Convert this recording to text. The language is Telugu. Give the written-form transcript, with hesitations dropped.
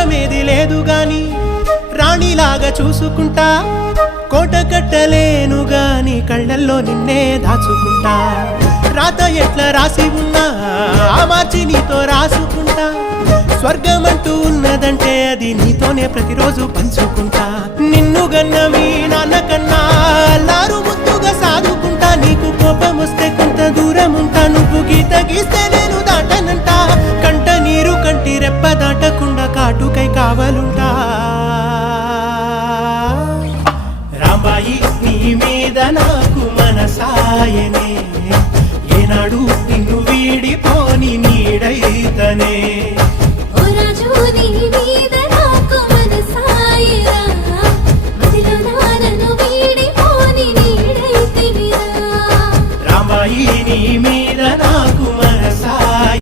రాజ్యమేది లేదు గాని రాణిలాగా చూసుకుంటా కోట కట్టలేను గాని కళ్ళల్లో నిన్నే దాచుకుంటా రాత ఎట్లా రాసి ఉన్నా ఆ మార్చి నీతో రాసుకుంటా స్వర్గమంటూ ఉన్నదంటే అది నీతోనే ప్రతిరోజు పంచుకుంటా నిన్ను గన్న మీ నాన్న కన్నా అల్లారు ముద్దుగా సాదుకుంటా నీకు కోపం వస్తే కొంత దూరం ఉంటా నువ్వు గీత గీస్తే నేను దాటనంటా కంట నీరు కంటి రెప్ప దాటకుండా కాటుకై కావలుంటా రాంబాయి నీ మీద నాకు మనసాయనే ఏనాడు నిన్ను వీడిపోని నీడైతనే